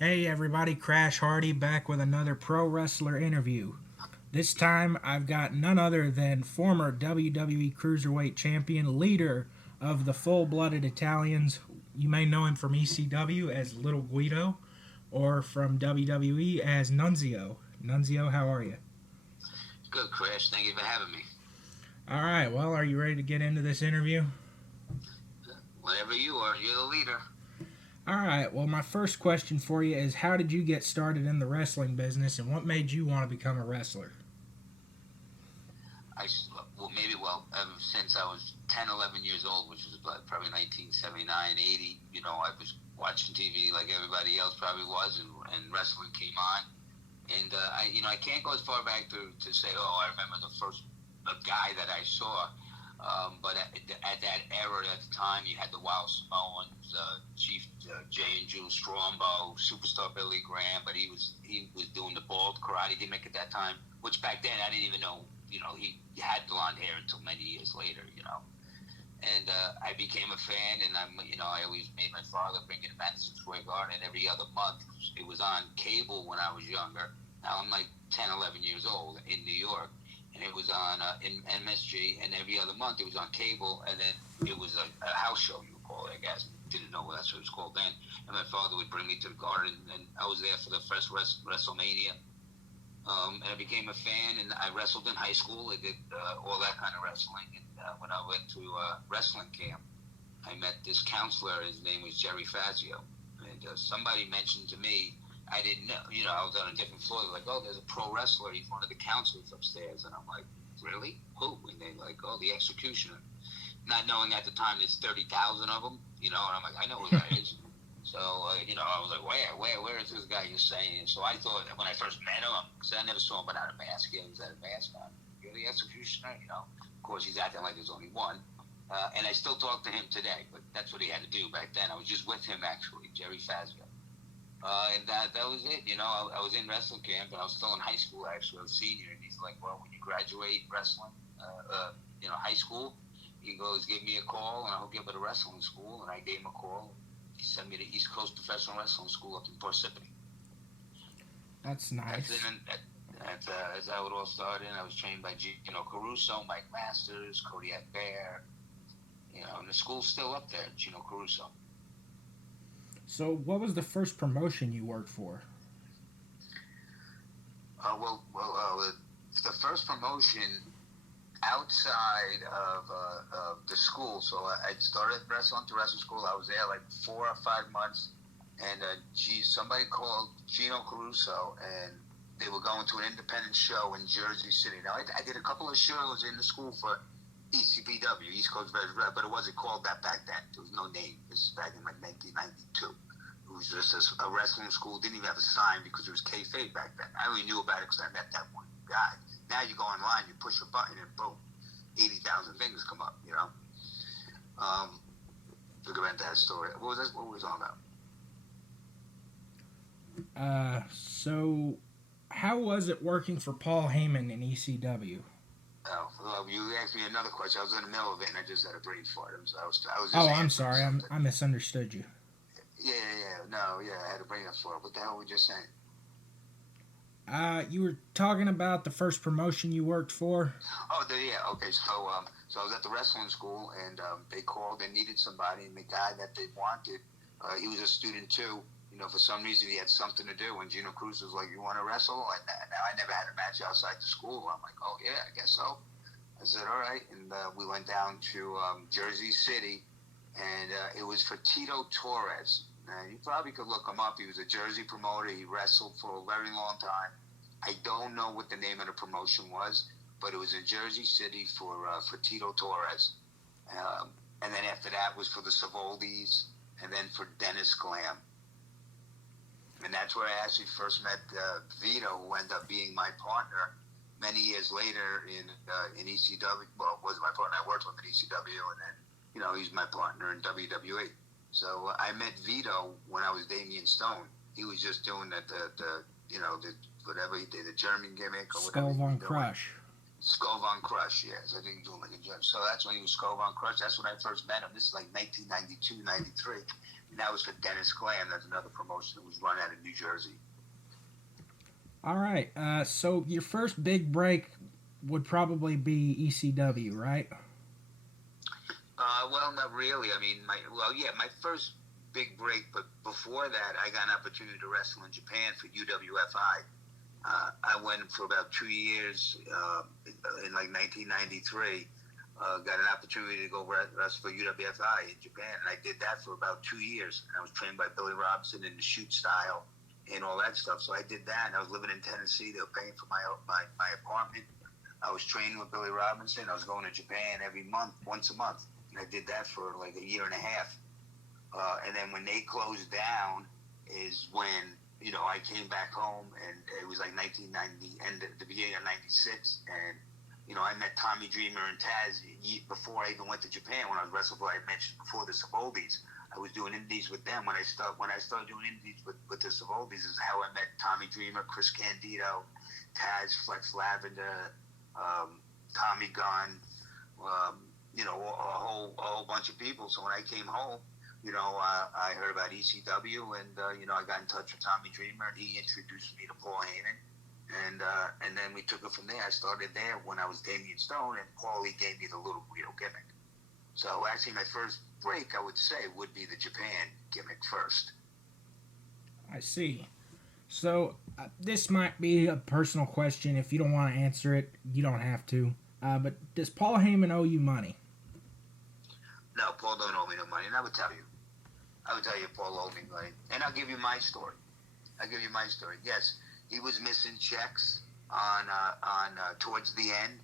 Hey everybody, Crash Harty back with another pro wrestler interview. This time I've got none other than former WWE Cruiserweight Champion, leader of the Full Blooded Italians. You may know him from ECW as Little Guido or from WWE as Nunzio. Nunzio, how are you? Good, Chris. Thank you for having me. All right, well, are you ready to get into this interview? Whatever you are, you're the leader. All right, well, my first question for you is how did you get started in the wrestling business and what made you want to become a wrestler? Ever since I was 10, 11 years old, which was about probably 1979, 80, I was watching TV like everybody else probably was, and wrestling came on. And I can't go as far back to say, oh, I remember the first guy that I saw. But at that era, at the time, you had the Wild Samoans, Chief J and Jules Strombo, Superstar Billy Graham, but he was doing the bald karate gimmick at that time, which back then I didn't even know. He had blonde hair until many years later. And I became a fan, and I always made my father bring it to Madison Square Garden every other month. It was on cable when I was younger. Now I'm like 10, 11 years old in New York, and it was on in MSG, and every other month it was on cable, and then it was a house show, you would call it, I guess. Didn't know that's what it was called then. And my father would bring me to the garden, and I was there for the first WrestleMania. And I became a fan, and I wrestled in high school. I did all that kind of wrestling. And when I went to wrestling camp, I met this counselor. His name was Jerry Fazio. And somebody mentioned to me, I didn't know, I was on a different floor. They're like, oh, there's a pro wrestler. He's one of the counselors upstairs. And I'm like, really? Who? And they're like, oh, the Executioner. Not knowing at the time there's 30,000 of them, and I'm like, I know who that is. So, I was like, where is this guy you're saying? So I thought when I first met him, because I never saw him without a mask. He always had a mask on. You're the Executioner, Of course, he's acting like there's only one. And I still talk to him today, but that's what he had to do back then. I was just with him, actually, Jerry Fazio. And that was it. I was in wrestling camp, and I was still in high school, actually. I was a senior, and he's like, well, when you graduate wrestling, high school, he goes, give me a call, and I'll give it a wrestling school. And I gave him a call. He sent me to East Coast Professional Wrestling School up in Parsippany. That's nice. That's how it all started. And I was trained by Gino Caruso, Mike Masters, Kodiak Bear. And the school's still up there, Gino Caruso. So, what was the first promotion you worked for? The first promotion outside of the school. So I started wrestling to wrestling school. I was there like 4 or 5 months, and somebody called Gino Caruso, and they were going to an independent show in Jersey City. Now I did a couple of shows in the school for ECPW, East Coast Veterans Rep, but it wasn't called that back then. There was no name. This was back in like 1992. It was just a wrestling school. Didn't even have a sign because it was kayfabe back then. I only knew about it because I met that one guy. Now you go online, you push a button, and boom, 80,000 things come up. To go into that story. What was this? What was it all Uh, so, how was it working for Paul Heyman in ECW? Well, you asked me another question. I was in the middle of it, and I just had a brain fart. I was just Oh, I'm answering sorry, something. I misunderstood you. I had a brain fart. What the hell were we just saying? You were talking about the first promotion you worked for. Okay. So I was at the wrestling school, and they called. They needed somebody, and the guy that they wanted, he was a student too. For some reason he had something to do. And Gino Cruz was like, "You want to wrestle?" And now I never had a match outside the school. I'm like, "Oh yeah, I guess so." I said, "All right," and we went down to Jersey City, and it was for Tito Torres. You probably could look him up. He was a Jersey promoter. He wrestled for a very long time. I don't know what the name of the promotion was, but it was in Jersey City for Tito Torres. And then after that was for the Savoldis, and then for Dennis Glam. And that's where I actually first met Guido, who ended up being my partner many years later in ECW. Well, wasn't my partner. I worked with in ECW, and then he's my partner in WWE. So I met Vito when I was Damian Stone. He was just doing the whatever he did, the German gimmick or whatever. Skull Von Crush. Skull Von Crush, yes. I think he was doing like a German. So that's when he was Skull Von Crush. That's when I first met him. This is like 1992, 93. And that was for Dennis Glam. That's another promotion that was run out of New Jersey. All right. So your first big break would probably be ECW, right? Well, not really. I mean, my first big break, but before that, I got an opportunity to wrestle in Japan for UWFI. I went for about 2 years in like 1993. Got an opportunity to go wrestle for UWFI in Japan, and I did that for about 2 years. And I was trained by Billy Robinson in the shoot style and all that stuff. So I did that, and I was living in Tennessee. They were paying for my apartment. I was training with Billy Robinson. I was going to Japan every month, once a month. And I did that for like a year and a half. And then when they closed down is when, I came back home, and it was like 1990, and the beginning of 96. And, I met Tommy Dreamer and Taz before I even went to Japan when I was wrestling, I mentioned before, the Savolbis. I was doing indies with them. When I started doing indies with the Savolbis is how I met Tommy Dreamer, Chris Candido, Taz, Flex Lavender, Tommy Gunn, a whole bunch of people. So when I came home, I heard about ECW, and I got in touch with Tommy Dreamer, and he introduced me to Paul Heyman, and then we took it from there. I started there when I was Damian Stone, and Paulie gave me the little Guido gimmick. So actually, my first break, I would say, would be the Japan gimmick first. I see. So this might be a personal question. If you don't want to answer it, you don't have to. But does Paul Heyman owe you money? No, Paul don't owe me no money, and I would tell you. Paul owed me money, and I'll give you my story. Yes, he was missing checks on towards the end.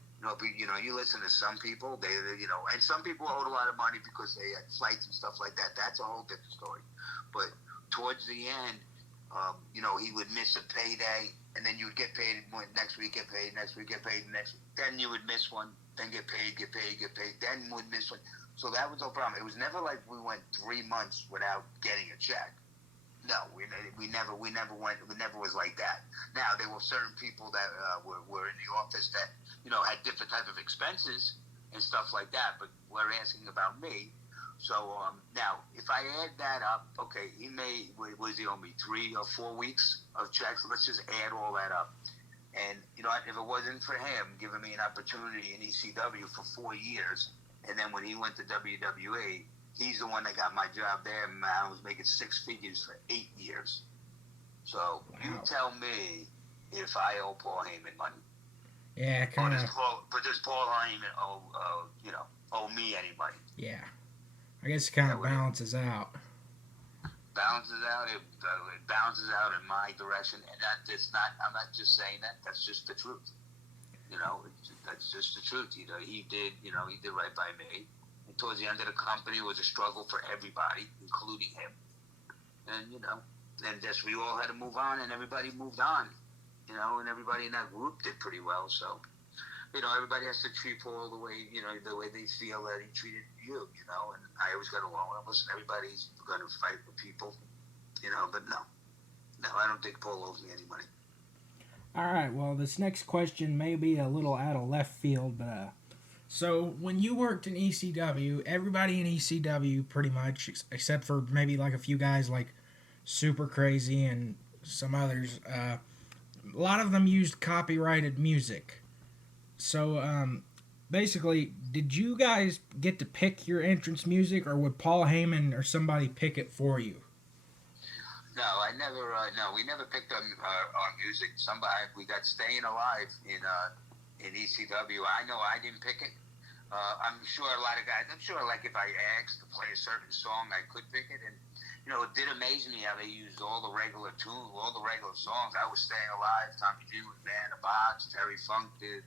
You listen to some people, they and some people owed a lot of money because they had flights and stuff like that. That's a whole different story. But towards the end, he would miss a payday, and then you would get paid next week, get paid next week, get paid next week. Then you would miss one, then get paid, then would miss one. So that was no problem. It was never like we went 3 months without getting a check. No, we never was like that. Now there were certain people that were in the office that had different type of expenses and stuff like that. But we're asking about me. So now if I add that up, okay, he owe me 3 or 4 weeks of checks. Let's just add all that up. And if it wasn't for him giving me an opportunity in ECW for 4 years. And then when he went to WWE, he's the one that got my job there, and I was making 6 figures for 8 years. So you tell me if I owe Paul Heyman money. Yeah, kind of. But does Paul Heyman owe me any money? Yeah, I guess it kind of balances out. Balances out. It balances out in my direction, and I'm not just saying that. That's just the truth. That's just the truth. He did right by me. And towards the end of the company, it was a struggle for everybody, including him. And and just we all had to move on, and everybody moved on. And everybody in that group did pretty well. So, everybody has to treat Paul the way they feel that he treated you. And I always got along with him. Listen, everybody's going to fight with people. But no, I don't think Paul owes me any money. All right, well, this next question may be a little out of left field, but so when you worked in ECW, everybody in ECW pretty much, except for maybe like a few guys like Super Crazy and some others, a lot of them used copyrighted music. So basically, did you guys get to pick your entrance music, or would Paul Heyman or somebody pick it for you? No, I never. No, we never picked our music. We got Staying Alive in ECW. I know I didn't pick it. I'm sure a lot of guys. I'm sure, like if I asked to play a certain song, I could pick it. And it did amaze me how they used all the regular tunes, all the regular songs. I was Staying Alive. Tommy G was Man in a Box. Terry Funk did.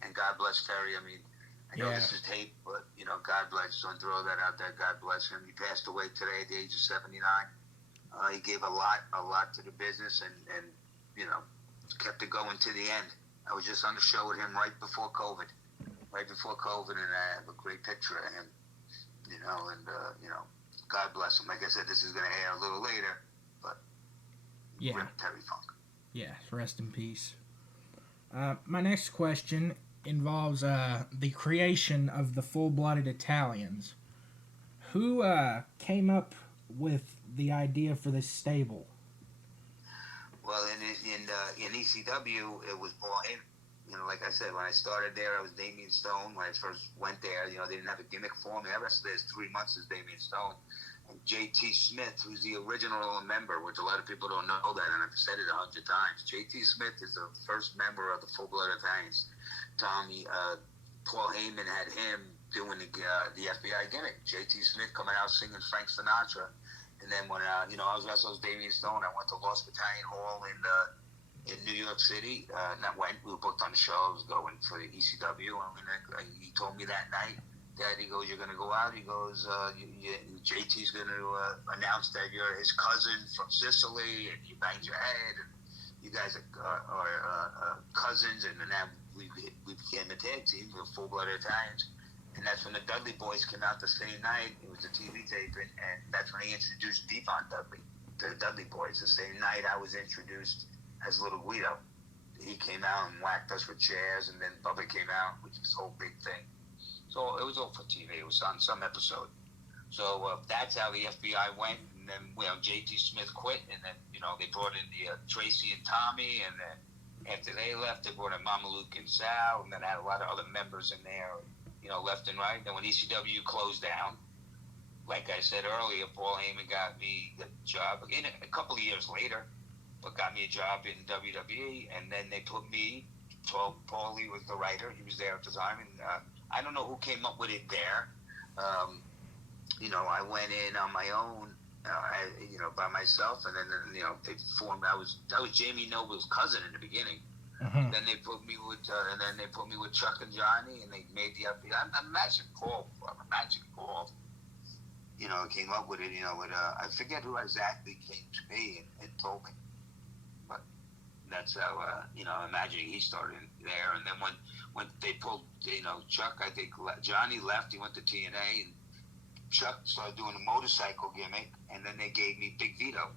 And God bless Terry. I mean, I know this is tape, but God bless. So throw that out there. God bless him. He passed away today at the age of 79. He gave a lot to the business, and kept it going to the end. I was just on the show with him right before COVID, and I have a great picture of him. God bless him. Like I said, this is going to air a little later, but Terry Funk. Yeah, rest in peace. My next question involves the creation of the Full-Blooded Italians. Who came up with the idea for this stable? Well, in ECW, it was Paul Heyman. You know, like I said, when I started there, I was Damian Stone. When I first went there, you know, they didn't have a gimmick for me. I wrestled there 3 months as Damian Stone. And JT Smith, who's the original member, which a lot of people don't know that, and I've said it 100 times. JT Smith is the first member of the Full Blood Italians. Paul Heyman had him doing the FBI gimmick. JT Smith coming out singing Frank Sinatra. And then when I was wrestling Damian Stone, I went to Lost Battalion Hall in New York City. We were booked on the show. I was going for the ECW. And he told me that night, Dad, he goes, you're going to go out. He goes, JT's going to announce that you're his cousin from Sicily, and you banged your head, and you guys are cousins. And then we became a tag team, the Full Blood Italians. And that's when the Dudley Boys came out the same night. It was a TV taping, and that's when he introduced Devon Dudley to the Dudley Boys. The same night I was introduced as Little Guido. He came out and whacked us with chairs, and then Bubba came out, which was a whole big thing. So it was all for TV. It was on some episode. So that's how the FBI went. And then J.T. Smith quit, and then they brought in the Tracy and Tommy, and then after they left, they brought in Mama Luke and Sal, and then had a lot of other members in there. Left and right. Then when ECW closed down, like I said earlier, Paul Heyman got me the job again a couple of years later, but got me a job in WWE, and then they put me. Paulie was the writer; he was there at the time, and I don't know who came up with it there. I went in on my own, by myself, and then they formed. I was Jamie Noble's cousin in the beginning. Uh-huh. Then they put me with Chuck and Johnny, and they made the FBI. I'm a Magic Paul. Came up with it. I forget who exactly came to me and told me, but that's how Magic he started there. And then when they pulled Chuck, I think Johnny left. He went to TNA, and Chuck started doing a motorcycle gimmick, and then they gave me Big Vito.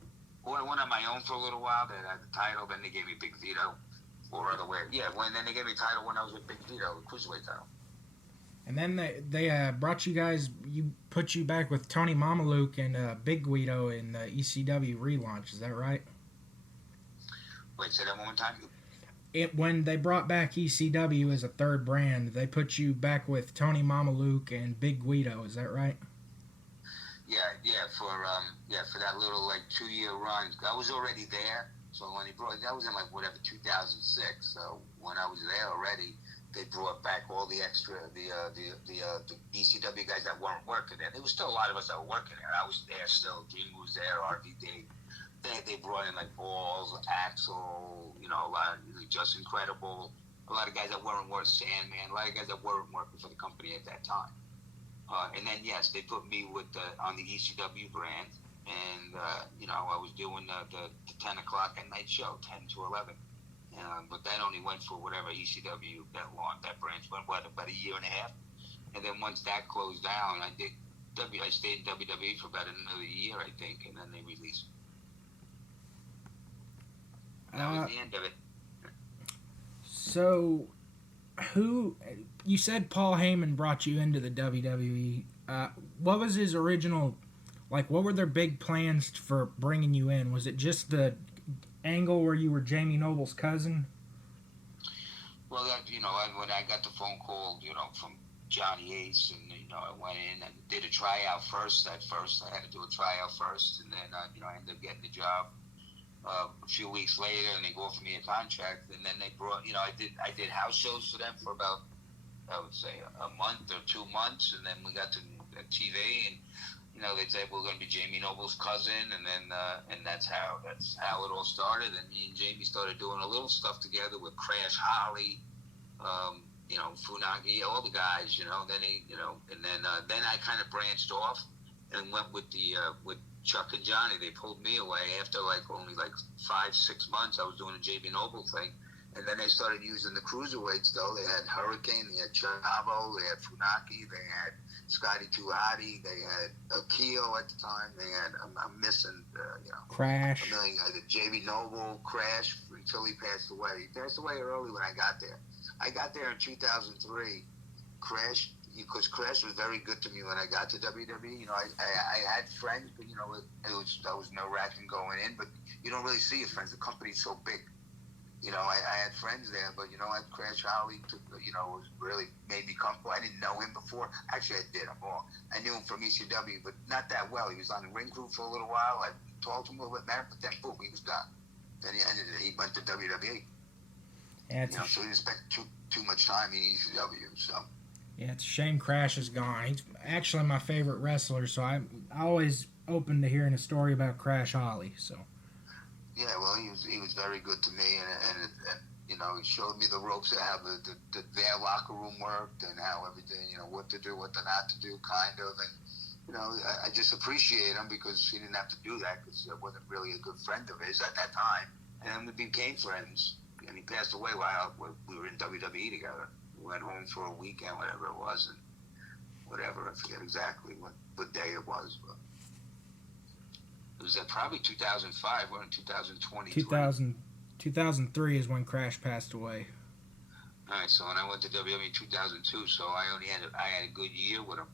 I went on my own for a little while. They had the title, then they gave me Big Vito. Or other way, then they gave me a title when I was with Big Guido, the cruiserweight title. And then they brought you guys, put you back with Tony Mamaluke and Big Guido in the ECW relaunch. Is that right? Wait, say that one more time. When they brought back ECW as a third brand, they put you back with Tony Mamaluke and Big Guido. Is that right? For that little 2-year run, I was already there. So when that was in 2006. So when I was there already, they brought back all the extra the ECW guys that weren't working there. There was still a lot of us that were working there. I was there still. Jim was there. RVD. They brought in Balls, Axel, a lot of Just Incredible. A lot of guys that weren't working. Sandman. A lot of guys that weren't working for the company at that time. And then yes, they put me on the ECW brand. And, I was doing the 10 o'clock at night show, 10 to 11. But that only went for whatever ECW that branch went, about a year and a half. And then once that closed down, I stayed in WWE for about another year, I think, and then they released me. That was the end of it. So, you said Paul Heyman brought you into the WWE. What was his original... what were their big plans for bringing you in? Was it just the angle where you were Jamie Noble's cousin? Well, when I got the phone call, from Johnny Ace, and, I went in and did a tryout first. I had to do a tryout first, and then, I ended up getting the job a few weeks later, and they offered me a contract, and then they brought, I did house shows for them for about, I would say, a month or 2 months, and then we got to TV, and they said we're going to be Jamie Noble's cousin, and then and that's how it all started. And me and Jamie started doing a little stuff together with Crash Holly, Funaki, all the guys, then I kind of branched off and went with with Chuck and Johnny. They pulled me away after only 5-6 months. I was doing a Jamie Noble thing. And then they started using the cruiserweights, though. They had Hurricane, they had Chavo, they had Funaki, they had Scotty 2 Harty, they had Akio at the time. They had, I'm missing, Crash. a million guys. Jamie Noble, Crash, until he passed away. He passed away early when I got there. I got there in 2003. Crash, because Crash was very good to me when I got to WWE. You know, I had friends, but you know, that was nerve wracking going in. But you don't really see your friends. The company's so big. You know, I had friends there, but you know, I Crash Holly took, you know, really made me comfortable. I didn't know him before. Actually, I did. I'm wrong. I knew him from ECW, but not that well. He was on the ring crew for a little while. I talked to him a little bit, man, but then boom, he was gone. Then he ended it. He went to WWE. Yeah, You know, so he didn't spend too much time in ECW. So. Yeah, it's a shame Crash is gone. He's actually my favorite wrestler, so I'm always open to hearing a story about Crash Holly. So. Yeah, well, he was very good to me, and you know, he showed me the ropes of how their locker room worked and how everything, you know, what to do, what to not to do, kind of, and you know, I just appreciate him because he didn't have to do that because I wasn't really a good friend of his at that time, and then we became friends, and he passed away while we were in WWE together. We went home for a weekend, whatever it was, and whatever, I forget exactly what day it was, but. It was probably 2005. We're in 2023. 2003 is when Crash passed away. All right, so when I went to WWE in 2002, so I had a good year with him.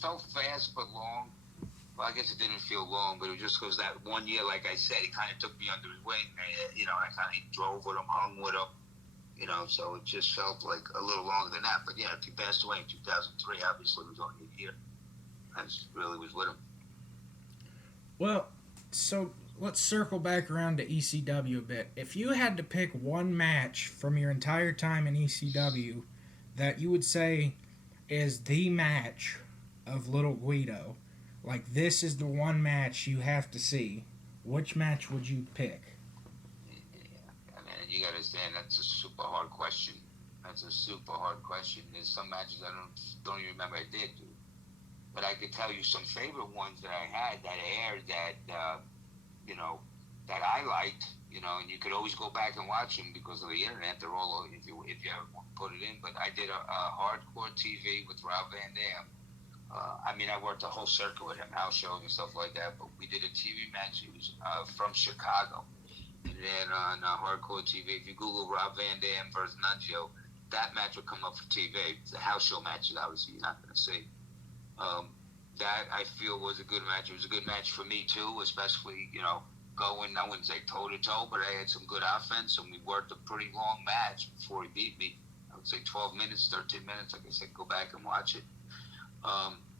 Felt fast but long. Well, I guess it didn't feel long, but it was just because that 1 year, like I said, he kind of took me under his wing. You know, I kind of drove with him, hung with him. You know, so it just felt like a little longer than that. But yeah, if he passed away in 2003, obviously it was only a year. I just really was with him. Well, so let's circle back around to ECW a bit. If you had to pick one match from your entire time in ECW that you would say is the match of Little Guido, like this is the one match you have to see, which match would you pick? Yeah, I mean, you got to understand that's a super hard question. That's a super hard question. There's some matches I don't even remember I did. But I could tell you some favorite ones that I had that aired that, you know, that I liked, you know, and you could always go back and watch them because of the internet. They're all, if you ever put it in. But I did a hardcore TV with Rob Van Dam. I mean, I worked a whole circuit with him, house shows and stuff like that. But we did a TV match. It was from Chicago. And then on hardcore TV, if you Google Rob Van Dam versus Nunzio, that match would come up for TV. It's a house show match that obviously you're not going to see. That I feel was a good match. It was a good match for me too, especially, you know, going, I wouldn't say toe to toe, but I had some good offense and we worked a pretty long match before he beat me. I would say 12 minutes, 13 minutes. Like I said, go back and watch it.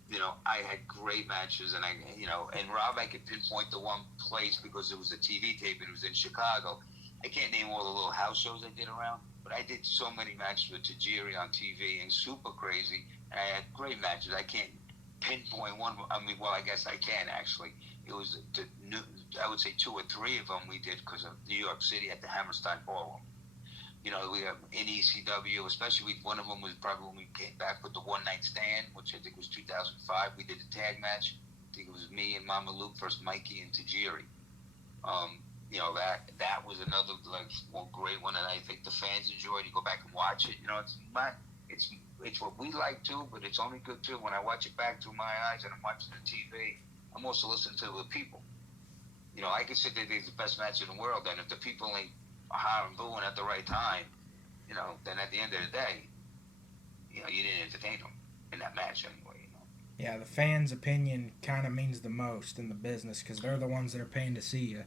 You know, I had great matches and and Rob, I could pinpoint the one place because it was a TV tape and it was in Chicago. I can't name all the little house shows I did around, but I did so many matches with Tajiri on TV and super crazy. And I had great matches. I can't pinpoint one. I mean, well, I guess I can actually. It was I would say 2 or 3 of them we did because of New York City at the Hammerstein Ballroom. You know, we have in ECW, especially one of them was probably when we came back with the One Night Stand, which I think was 2005. We did a tag match. I think it was me and Mama Luke versus Mikey and Tajiri. You know, that was another like one great one, and I think the fans enjoyed. You go back and watch it. You know, it's what we like too, but it's only good too when I watch it back through my eyes and I'm watching the TV. I'm also listening to the people. You know, I can sit there and think it's the best match in the world, and if the people ain't hollering booing at the right time, you know, then at the end of the day, you know, you didn't entertain them in that match anyway. You know. Yeah, the fans' opinion kind of means the most in the business because they're the ones that are paying to see you.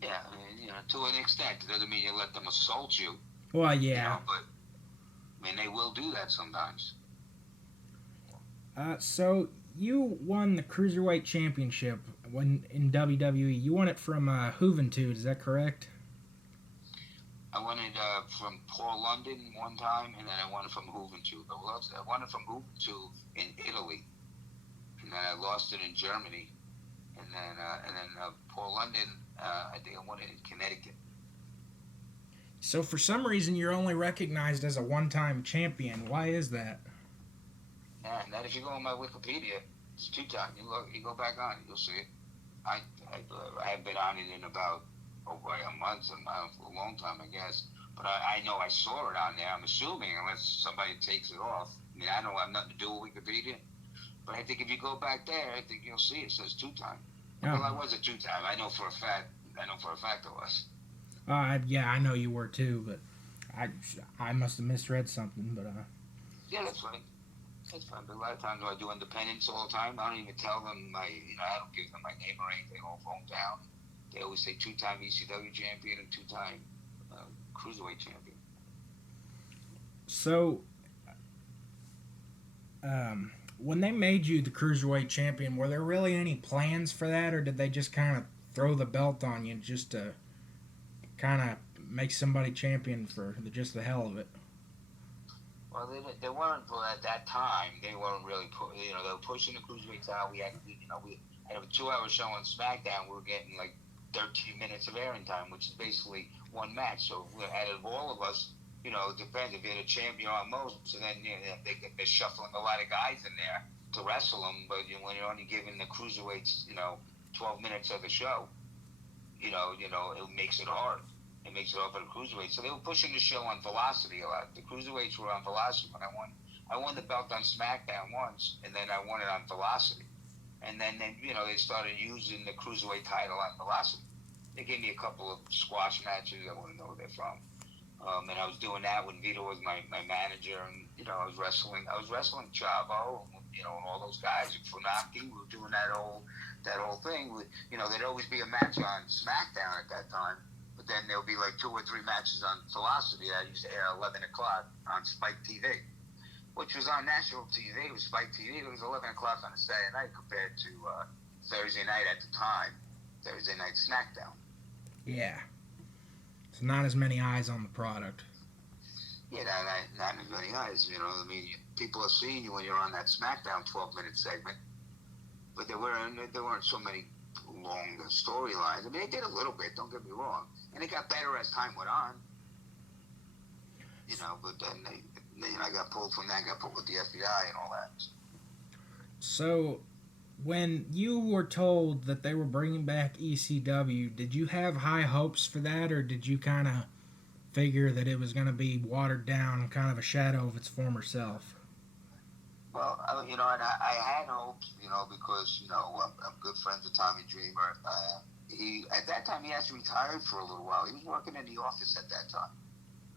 Yeah, I mean, you know, to an extent, it doesn't mean you let them assault you. Well, yeah. You know, but I mean, they will do that sometimes. So you won the Cruiserweight Championship when in WWE. You won it from Juventud, is that correct? I won it from Paul London one time, and then I won it from Juventud. I won it from Juventud in Italy, and then I lost it in Germany, and then Paul London, I think I won it in Connecticut. So for some reason, you're only recognized as a one-time champion. Why is that? Yeah, and then if you go on my Wikipedia, it's 2-time. You go back on it, you'll see it. I haven't been on it in about over a month, for a long time, I guess. But I know I saw it on there. I'm assuming, unless somebody takes it off. I mean, I don't have nothing to do with Wikipedia. But I think if you go back there, I think you'll see it says 2-time. Oh. Well, I was a 2-time. I know for a fact I was. Yeah, I know you were too, but I must have misread something. But Yeah, that's fine. That's fine. But a lot of times when I do independents all the time, I don't even tell them I don't give them my name or anything or phone down. They always say two-time ECW champion and two-time cruiserweight champion. So, when they made you the cruiserweight champion, were there really any plans for that, or did they just kind of throw the belt on you just to kind of make somebody champion for just the hell of it? Well, they weren't at that time. They weren't really, they were pushing the cruiserweights out. We had a 2 hour show on SmackDown. We were getting like 13 minutes of airing time, which is basically one match. So out of all of us, it depends if you're the champion on most. So then they're shuffling a lot of guys in there to wrestle them. But when you're only giving the cruiserweights, 12 minutes of the show, it makes it hard. It makes it hard for the cruiserweights. So they were pushing the show on velocity a lot. The cruiserweights were on velocity when I won. I won the belt on SmackDown once, and then I won it on velocity. And then they started using the cruiserweight title on velocity. They gave me a couple of squash matches. I wouldn't know where they're from. And I was doing that when Guido was my manager, and I was wrestling Chavo, and all those guys, and Funaki. We were doing that whole thing. There'd always be a match on SmackDown at that time, but then there'll be like 2 or 3 matches on Velocity that used to air 11 o'clock on Spike TV, which was on national TV. It was Spike TV. It was 11 o'clock on a Saturday night compared to Thursday night at the time, Thursday night SmackDown. Yeah. So not as many eyes on the product. Yeah, not as many eyes. People are seeing you when you're on that SmackDown 12-minute segment, but there weren't so many long storylines. I mean, they did a little bit. Don't get me wrong, and it got better as time went on. But then I got pulled from that. Got pulled with the FBI and all that. So, when you were told that they were bringing back ECW, did you have high hopes for that, or did you kind of figure that it was going to be watered down, kind of a shadow of its former self? Well, and I had hopes, because I'm good friends with Tommy Dreamer. At that time he actually retired for a little while. He was working in the office at that time.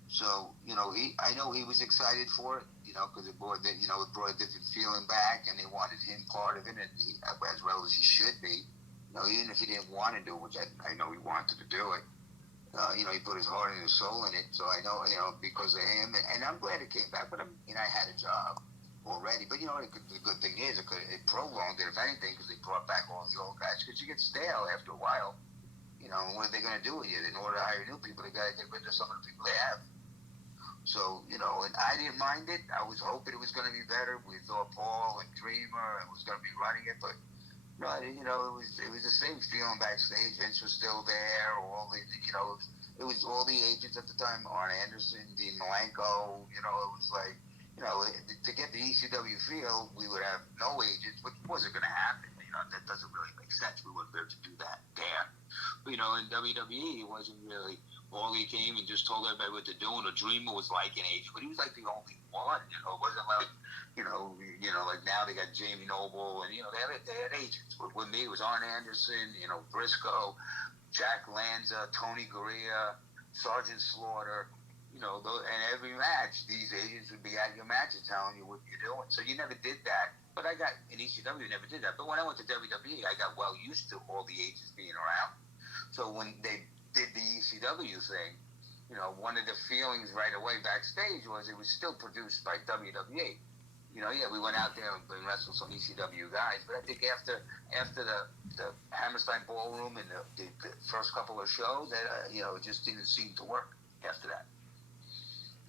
So, I know he was excited for it, because it brought a different feeling back, and they wanted him part of it, and as well as he should be. Even if he didn't want to do it, which I know he wanted to do it. He put his heart and his soul in it. So I know, because of him, and I'm glad it came back. But I had a job already. But the good thing is it prolonged it, if anything, because they brought back all the old guys. Because you get stale after a while. What are they going to do with you? In order to hire new people, they got to get rid of some of the people they have. So, and I didn't mind it. I was hoping it was going to be better. We thought Paul and Dreamer was going to be running it, but no, it was the same feeling backstage. Vince was still there. It was all the agents at the time: Arn Anderson, Dean Malenko. It was like, to get the ECW feel, we would have no agents, which wasn't going to happen. That doesn't really make sense. We wouldn't be able to do that there. But, in WWE, it wasn't really. All he came and just told everybody what to do, and the Dreamer was like an agent, but he was like the only one. It wasn't like, like now they got Jamie Noble, and they had agents. With me, it was Arn Anderson, Briscoe, Jack Lanza, Tony Garea, Sergeant Slaughter. And every match, these agents would be at your matches telling you what you're doing. So you never did that. But I got in ECW, never did that. But when I went to WWE, I got well used to all the agents being around. So when they did the ECW thing, one of the feelings right away backstage was it was still produced by WWE. We went out there and wrestled some ECW guys, but I think after the Hammerstein Ballroom and the first couple of shows, that it just didn't seem to work after that.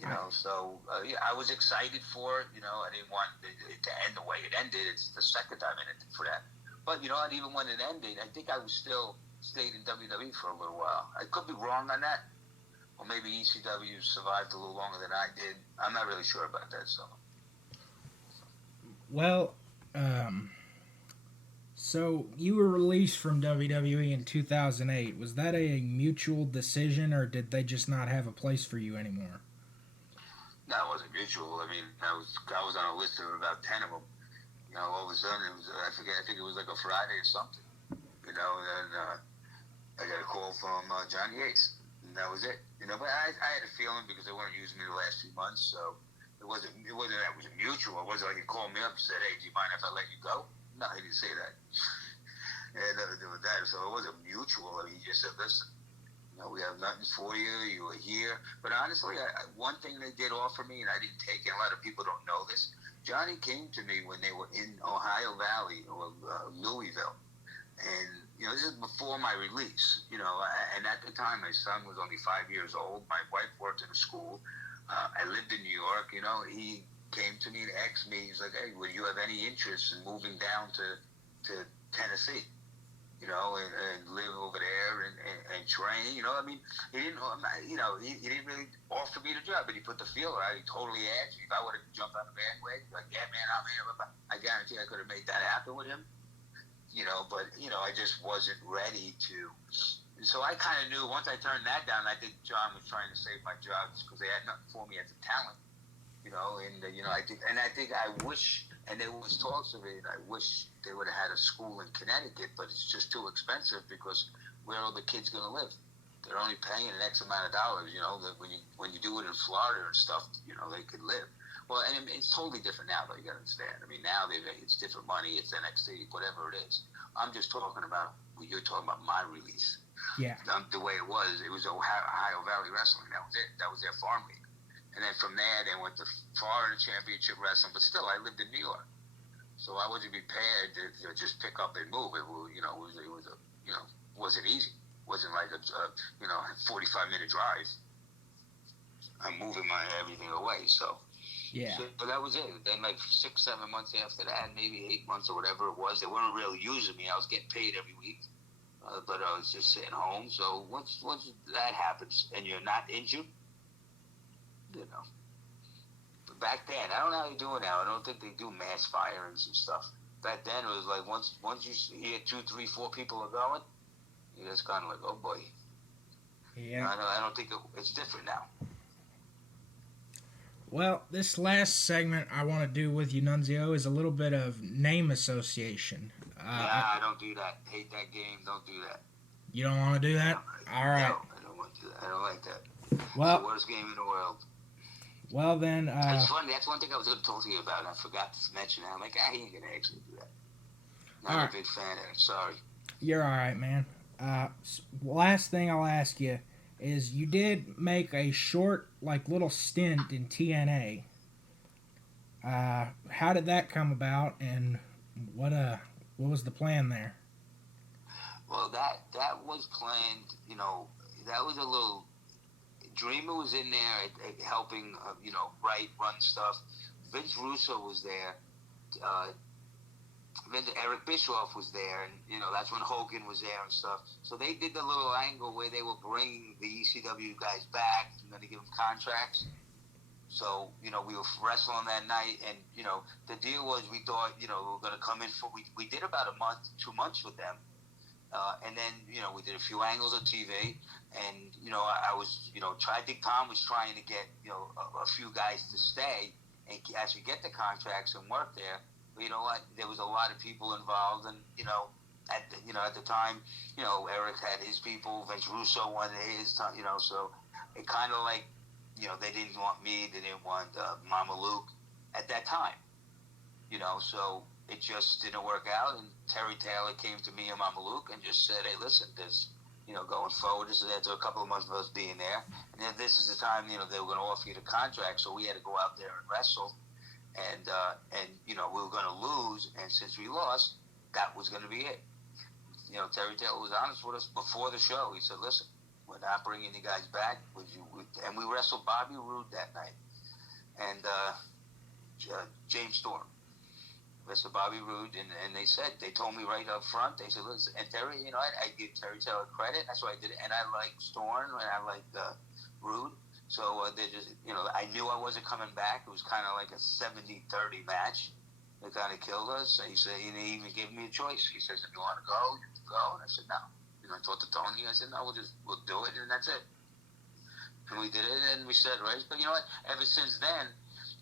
I was excited for it. I didn't want it to end the way it ended. It's the second time I ended for that. But even when it ended, I think I was still stayed in WWE for a little while. I could be wrong on that, or maybe ECW survived a little longer than I did. I'm not really sure about that. So, well, so you were released from WWE in 2008. Was that a mutual decision, or did they just not have a place for you anymore? No, it wasn't mutual. I mean, I was on a list of about 10 of them. All of a sudden it was I think it was like a Friday or something. And I got a call from Johnny Yates, and that was it. But I had a feeling because they weren't using me the last few months, so It wasn't that it was mutual. It wasn't like he called me up and said, "Hey, do you mind if I let you go?" No, he didn't say that. It had nothing to do with that. So it wasn't mutual. I mean, he just said, "Listen, we have nothing for you. You were here." But honestly, one thing they did offer me, and I didn't take it. A lot of people don't know this. Johnny came to me when they were in Ohio Valley or Louisville, and this is before my release. And at the time, my son was only 5 years old. My wife worked in a school. I lived in New York. He came to me and asked me. He's like, "Hey, would you have any interest in moving down to Tennessee?" And live over there and train. I mean, he didn't, he didn't really offer me the job, but he put the feeler out. He totally asked me if I would have jumped on the bandwagon. Like, yeah, man, I'm here. I guarantee I could have made that happen with him. But I just wasn't ready to. So I kind of knew once I turned that down, I think John was trying to save my job because they had nothing for me as a talent. I think I wish, and there was talks of it. I wish they would have had a school in Connecticut, but it's just too expensive because where are the kids going to live? They're only paying an X amount of dollars. That when you do it in Florida and stuff, they could live. Well, and it's totally different now, though. You got to understand. I mean, now it's different money. It's NXT, whatever it is. I'm just talking about. You're talking about my release. Yeah. The way it was Ohio Valley Wrestling. That was it. That was their farm league. And then from there, they went to Florida Championship Wrestling. But still, I lived in New York, so I wasn't prepared to just pick up and move. Wasn't easy. It wasn't like a 45-minute drive. I'm moving my everything away. So yeah. So that was it. Then like 6-7 months after that, maybe 8 months or whatever it was, they weren't really using me. I was getting paid every week, but I was just sitting home. So once that happens and you're not injured. But back then, I don't know how they do it now. I don't think they do mass firings and stuff. Back then, it was like once you hear 2, 3, 4 people are going, you're just kind of like, oh boy. Yeah. I don't think it's different now. Well, this last segment I want to do with you, Nunzio, is a little bit of name association. I don't do that. Hate that game. Don't do that. You don't want to do that? All right. No, I don't want to do that. I don't like that. Well, it's the worst game in the world. Well, then... it's funny. That's one thing I was going to talk to you about, and I forgot to mention it. I'm like, he ain't going to actually do that. Not a big fan of it. Sorry. You're all right, man. Last thing I'll ask you is you did make a short, little stint in TNA. How did that come about, and what was the plan there? Well, that was planned, that was a little... Dreamer was in there helping, run stuff. Vince Russo was there. Eric Bischoff was there, and that's when Hogan was there and stuff. So they did the little angle where they were bringing the ECW guys back and going to give them contracts. So we were wrestling that night, and the deal was we thought we were going to come in for we did about a month, 2 months with them. And then, we did a few angles of TV, and, I was, I think Tom was trying to get, a few guys to stay and actually get the contracts and work there. But you know what? There was a lot of people involved, and, at the time, Eric had his people, Vince Russo wanted his, so it kind of like, they didn't want me, they didn't want Mama Luke at that time, so it just didn't work out, and Terry Taylor came to me and Mama Luke and just said, hey, listen, this, going forward, this is after a couple of months of us being there, and then this is the time, they were going to offer you the contract, so we had to go out there and wrestle, and we were going to lose, and since we lost, that was going to be it. Terry Taylor was honest with us before the show. He said, listen, we're not bringing you guys back, and we wrestled Bobby Roode that night, and James Storm. Mr. Bobby Roode, and they told me right up front, they said, listen, and Terry, I give Terry Taylor credit, that's why I did it, and I like Storm, and I like Roode, so they just, I knew I wasn't coming back. It was kind of like a 70-30 match. They kind of killed us, and he even gave me a choice. He says, if you want to go, you can go, and I said, no. I talked to Tony, I said, no, we'll do it, and that's it. And we did it, and we said, right, but you know what, ever since then,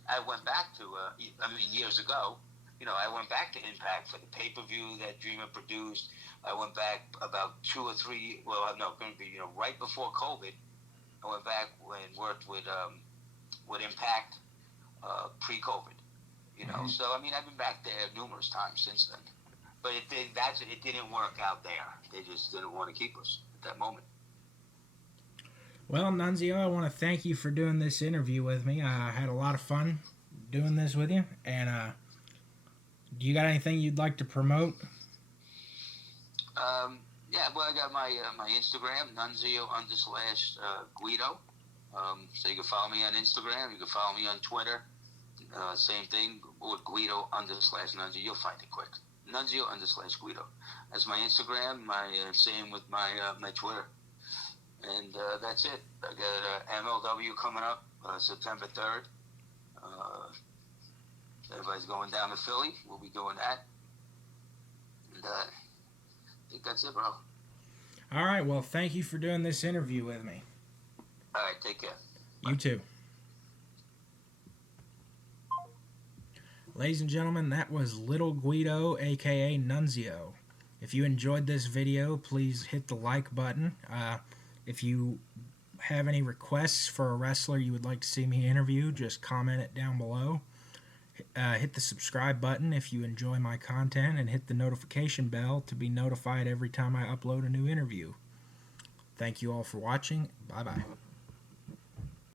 I went back to, years ago, I went back to Impact for the pay-per-view that Dreamer produced. I went back about 2 or 3, going to be, right before COVID. I went back and worked with Impact pre-COVID. So I mean, I've been back there numerous times since then. But it didn't work out there. They just didn't want to keep us at that moment. Well, Nunzio, I want to thank you for doing this interview with me. I had a lot of fun doing this with you. And do you got anything you'd like to promote? Yeah, well, I got my Instagram, Nunzio_Guido. So you can follow me on Instagram. You can follow me on Twitter. Same thing with Guido_Nunzio. You'll find it quick. Nunzio_Guido. That's my Instagram. Same with my Twitter. And that's it. I got MLW coming up September 3rd. Everybody's going down to Philly. We'll be doing that. And I think that's it, bro. All right. Well, thank you for doing this interview with me. All right. Take care. You too. Ladies and gentlemen, that was Little Guido, a.k.a. Nunzio. If you enjoyed this video, please hit the like button. If you have any requests for a wrestler you would like to see me interview, just comment it down below. Hit the subscribe button if you enjoy my content, and hit the notification bell to be notified every time I upload a new interview. Thank you all for watching. Bye-bye.